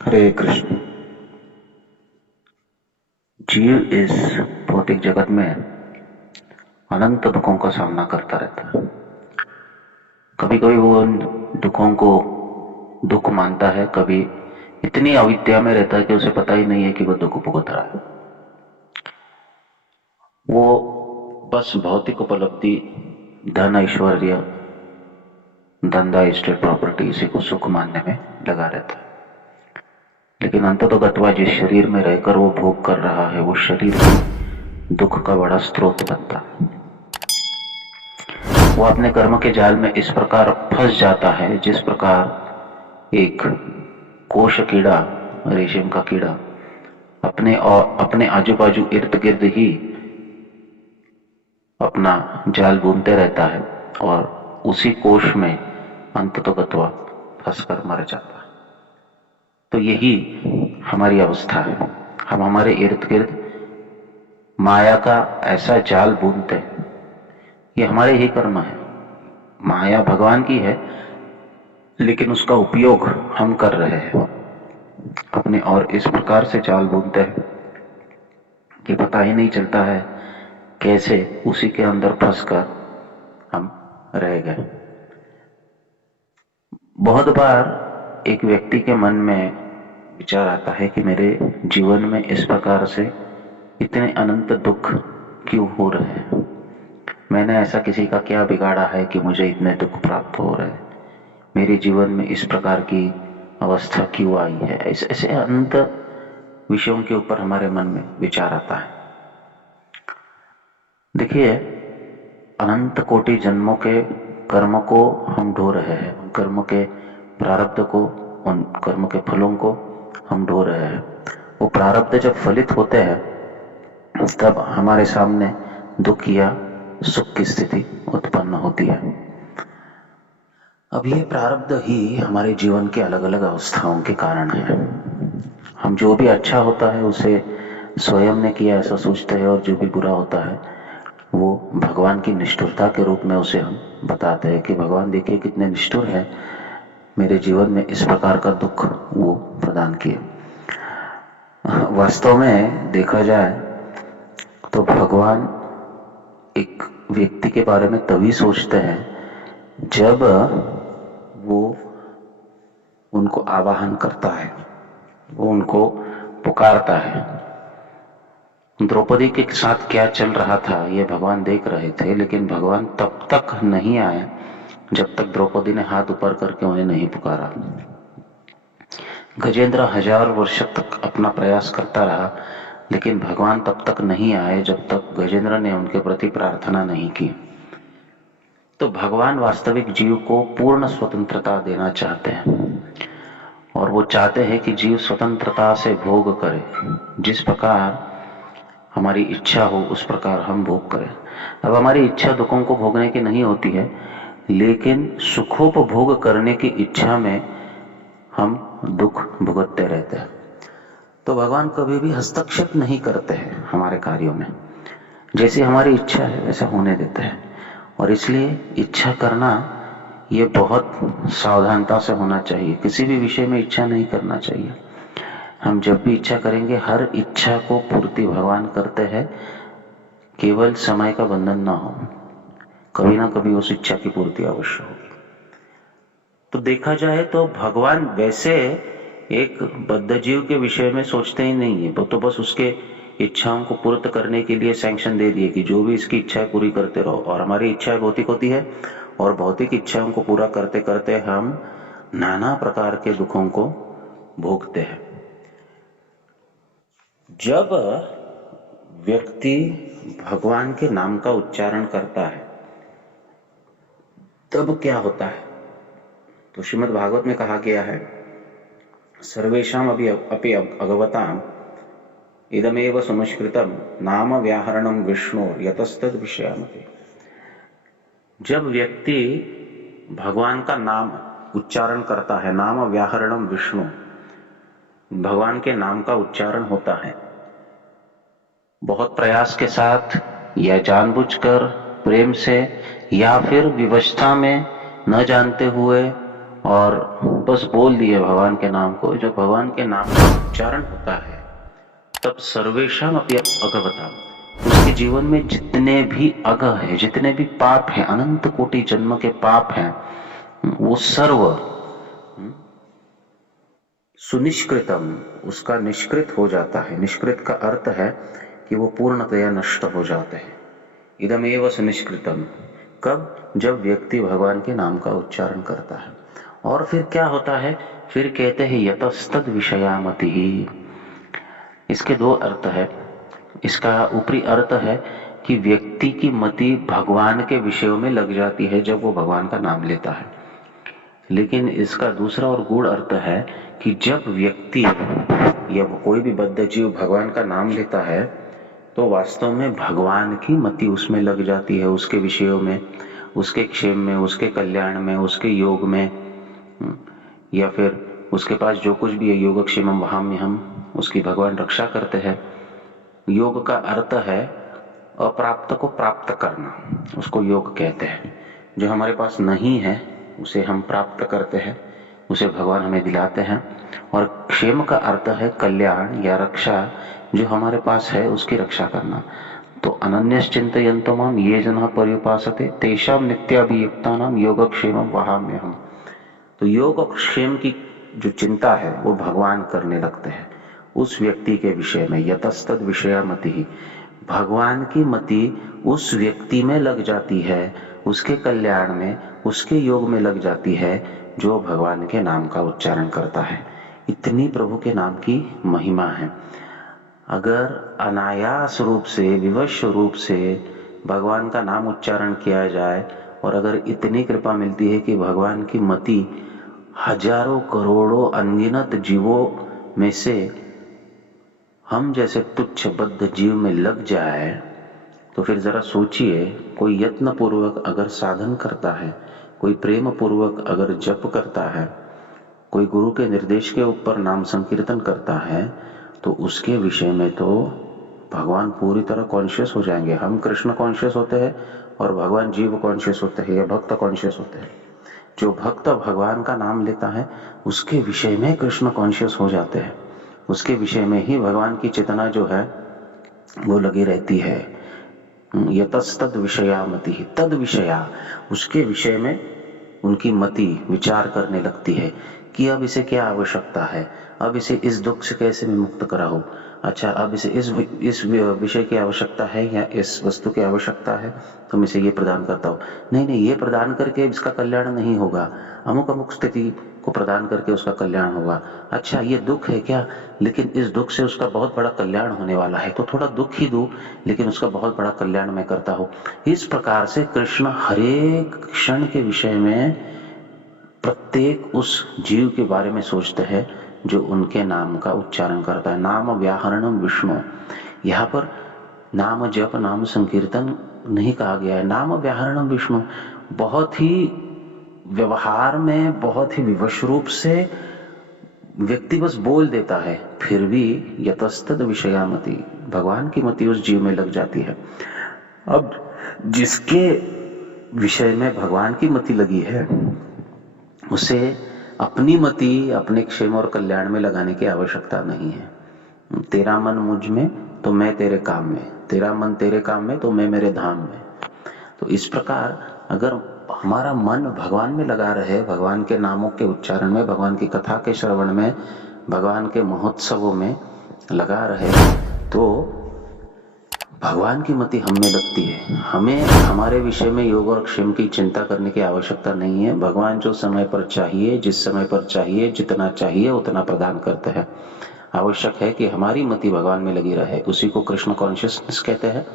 हरे कृष्ण। जीव इस भौतिक जगत में अनंत दुखों का सामना करता रहता है। कभी कभी वो उन दुखों को दुख मानता है, कभी इतनी अविद्या में रहता है कि उसे पता ही नहीं है कि वो दुख भुगत रहा है। वो बस भौतिक उपलब्धि, धन, ऐश्वर्य, धंधा, स्टेट प्रॉपर्टी, इसी को सुख मानने में लगा रहता है। लेकिन अंततोगत्वा जिस शरीर में रहकर वो भोग कर रहा है, वो शरीर ही दुख का बड़ा स्रोत बनता है। वो अपने कर्म के जाल में इस प्रकार फंस जाता है जिस प्रकार एक कोश कीड़ा, रेशम का कीड़ा अपने आजू बाजू इर्द गिर्द ही अपना जाल बुनते रहता है और उसी कोश में अंततोगत्वा फंसकर मर जाता है। तो यही हमारी अवस्था है। हम हमारे इर्द गिर्द माया का ऐसा जाल बुनते हैं। ये हमारे ही कर्म है। माया भगवान की है, लेकिन उसका उपयोग हम कर रहे हैं अपने, और इस प्रकार से जाल बुनते हैं कि पता ही नहीं चलता है कैसे उसी के अंदर फंसकर हम रह गए। बहुत बार एक व्यक्ति के मन में विचार आता है कि मेरे जीवन में इस प्रकार से इतने अनंत दुख क्यों हो रहे हैं। मैंने ऐसा किसी का क्या बिगाड़ा है कि मुझे इतने दुख प्राप्त हो रहे हैं। मेरे जीवन में इस प्रकार की अवस्था क्यों आई है। ऐसे अनंत विषयों के ऊपर हमारे मन में विचार आता है। देखिए, अनंत कोटि जन्मों के कर्म को हम ढो रहे हैं, उन कर्म के प्रारब्ध को, उन कर्म के फलों को हम ढो रहे हैं। वो प्रारब्ध जब फलित होते हैं तब हमारे सामने दुख या सुख की स्थिति उत्पन्न होती है। अब ये प्रारब्ध ही हमारे जीवन के अलग अलग अवस्थाओं के कारण है। हम जो भी अच्छा होता है उसे स्वयं ने किया ऐसा सोचते हैं, और जो भी बुरा होता है वो भगवान की निष्ठुरता के रूप में उसे हम बताते हैं कि भगवान देखिए कितने निष्ठुर है, मेरे जीवन में इस प्रकार का दुख वो प्रदान किए। वास्तव में देखा जाए तो भगवान एक व्यक्ति के बारे में तभी सोचते हैं जब वो उनको आवाहन करता है, वो उनको पुकारता है। द्रौपदी के साथ क्या चल रहा था ये भगवान देख रहे थे, लेकिन भगवान तब तक नहीं आए जब तक द्रौपदी ने हाथ ऊपर करके उन्हें नहीं पुकारा। गजेंद्र 1000 वर्ष तक अपना प्रयास करता रहा, लेकिन भगवान तब तक नहीं आए जब तक गजेंद्र ने उनके प्रति प्रार्थना नहीं की। तो भगवान वास्तविक जीव को पूर्ण स्वतंत्रता देना चाहते हैं, और वो चाहते हैं कि जीव स्वतंत्रता से भोग करे। जिस प्रकार हमारी इच्छा हो उस प्रकार हम भोग करें। अब हमारी इच्छा दुखों को भोगने की नहीं होती है, लेकिन सुखोपभोग करने की इच्छा में हम दुख भुगतते रहते हैं। तो भगवान कभी भी हस्तक्षेप नहीं करते हैं हमारे कार्यों में। जैसी हमारी इच्छा है वैसा होने देते हैं, और इसलिए इच्छा करना ये बहुत सावधानता से होना चाहिए। किसी भी विषय में इच्छा नहीं करना चाहिए। हम जब भी इच्छा करेंगे, हर इच्छा को पूर्ति भगवान करते हैं, केवल समय का बंधन ना हो, कभी ना कभी उस इच्छा की पूर्ति अवश्य होगी। तो देखा जाए तो भगवान वैसे एक बद्ध जीव के विषय में सोचते ही नहीं है। वो तो बस उसके इच्छाओं को पूर्ण करने के लिए सैंक्शन दे दिए कि जो भी इसकी इच्छा है पूरी करते रहो। और हमारी इच्छाएं भौतिक होती है, और भौतिक इच्छाओं को पूरा करते करते हम नाना प्रकार के दुखों को भोगते हैं। जब व्यक्ति भगवान के नाम का उच्चारण करता है तब क्या होता है? तो श्रीमद् भागवत में कहा गया है, सर्वेषाम अपि अगवताम इदमेव सुनुष्कृतम नाम व्याहरणम विष्णु यतस्तद विषयामते। जब व्यक्ति भगवान का नाम उच्चारण करता है, नाम व्याहरणम विष्णु, भगवान के नाम का उच्चारण होता है, बहुत प्रयास के साथ या जानबूझकर, प्रेम से, या फिर विवशता में, न जानते हुए और बस बोल दिए भगवान के नाम को। जब भगवान के नाम का उच्चारण होता है तब सर्वेशम अपि अघवताम, उसके जीवन में जितने भी अघ है, जितने भी पाप हैं, अनंत कोटि जन्म के पाप हैं, वो सर्व सुनिष्कृतम, उसका निष्कृत हो जाता है। निष्कृत का अर्थ है कि वो पूर्णतया नष्ट हो जाते हैं। इदमेव सुनिष्कृतम, कब? जब व्यक्ति भगवान के नाम का उच्चारण करता है। और फिर क्या होता है? फिर कहते हैं यतस्तद विषयामति ही। इसके दो अर्थ है। इसका ऊपरी अर्थ है कि व्यक्ति की मति भगवान के विषयों में लग जाती है जब वो भगवान का नाम लेता है। लेकिन इसका दूसरा और गूढ़ अर्थ है कि जब व्यक्ति या कोई भी बद्ध जीव भगवान का नाम लेता है तो वास्तव में भगवान की मति उसमें लग जाती है, उसके विषयों में, उसके क्षेम में, उसके कल्याण में, उसके योग में, या फिर उसके पास जो कुछ भी है योगक्षेमम वहाम्यहम, उसकी भगवान रक्षा करते हैं। योग का अर्थ है अप्राप्त को प्राप्त करना, उसको योग कहते हैं। जो हमारे पास नहीं है उसे हम प्राप्त करते हैं, उसे भगवान हमें दिलाते हैं। और क्षेम का अर्थ है कल्याण या रक्षा, जो हमारे पास है उसकी रक्षा करना। तो अनन्यश्चिन्तयन्तो माम ये जना पर्युपासते तेषां नित्याभियुक्तानां योगक्षेमं वहाम्यहम्। तो योग और क्षेम की जो चिंता है वो भगवान करने लगते हैं उस व्यक्ति के विषय में। यतस्तद विषयामति, भगवान की मति उस व्यक्ति में लग जाती है, उसके कल्याण में, उसके योग में लग जाती है जो भगवान के नाम का उच्चारण करता है। इतनी प्रभु के नाम की महिमा है। अगर अनायास रूप से, विवश रूप से भगवान का नाम उच्चारण किया जाए और अगर इतनी कृपा मिलती है कि भगवान की मति हजारों करोड़ों अनगिनत जीवों में से हम जैसे तुच्छ बद्ध जीव में लग जाए, तो फिर जरा सोचिए, कोई यत्न पूर्वक अगर साधन करता है, कोई प्रेम पूर्वक अगर जप करता है, कोई गुरु के निर्देश के ऊपर नाम संकीर्तन करता है, तो उसके विषय में तो भगवान पूरी तरह कॉन्शियस हो जाएंगे। हम कृष्ण कॉन्शियस होते हैं और भगवान जीव कॉन्शियस होते हैं या भक्त कॉन्शियस होते हैं। जो भक्त भगवान का नाम लेता है उसके विषय में कृष्ण कॉन्शियस हो जाते हैं, उसके विषय में ही भगवान की चेतना जो है वो लगी रहती है। यतस्तद विषयामति, तद विषया, उसके विषय में उनकी मति विचार करने लगती है कि अब इसे क्या आवश्यकता है, अब इसे इस दुख से कैसे मैं मुक्त कराऊं, अच्छा अब इसे इस विषय की आवश्यकता है या इस वस्तु की आवश्यकता है तो मैं इसे ये प्रदान करता हूँ। नहीं, ये प्रदान करके इसका कल्याण नहीं होगा, अमुक अमुक स्थिति को प्रदान करके उसका कल्याण होगा। अच्छा ये दुख है क्या, लेकिन इस दुख से उसका बहुत बड़ा कल्याण होने वाला है, तो थोड़ा दुख ही दूं लेकिन उसका बहुत बड़ा कल्याण मैं करता हूँ। इस प्रकार से कृष्ण हरेक क्षण के विषय में प्रत्येक उस जीव के बारे में सोचते हैं जो उनके नाम का उच्चारण करता है। नाम व्याहरणम विष्णु, यहाँ पर नाम जप, नाम संकीर्तन नहीं कहा गया है, नाम व्याहरणम विष्णु। बहुत ही व्यवहार में बहुत ही विवश रूप से व्यक्ति बस बोल देता है, फिर भी यतस्तद विषयामति, भगवान की मति उस जीव में लग जाती है। अब जिसके विषय में भगवान की मति लगी है उसे अपनी मति अपने क्षेम और कल्याण में लगाने की आवश्यकता नहीं है। तेरा मन मुझ में तो मैं तेरे काम में, तेरा मन तेरे काम में तो मैं मेरे धाम में। तो इस प्रकार अगर हमारा मन भगवान में लगा रहे, भगवान के नामों के उच्चारण में, भगवान की कथा के श्रवण में, भगवान के महोत्सवों में लगा रहे, तो भगवान की मति हम में लगती है। हमें हमारे विषय में योग और क्षेम की चिंता करने की आवश्यकता नहीं है। भगवान जो समय पर चाहिए, जिस समय पर चाहिए, जितना चाहिए उतना प्रदान करते हैं। आवश्यक है कि हमारी मति भगवान में लगी रहे। उसी को कृष्ण कॉन्शियसनेस कहते हैं,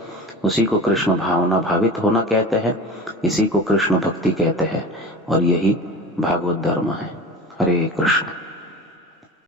उसी को कृष्ण भावना भावित होना कहते हैं, इसी को कृष्ण भक्ति कहते हैं, और यही भागवत धर्म है। हरे कृष्ण।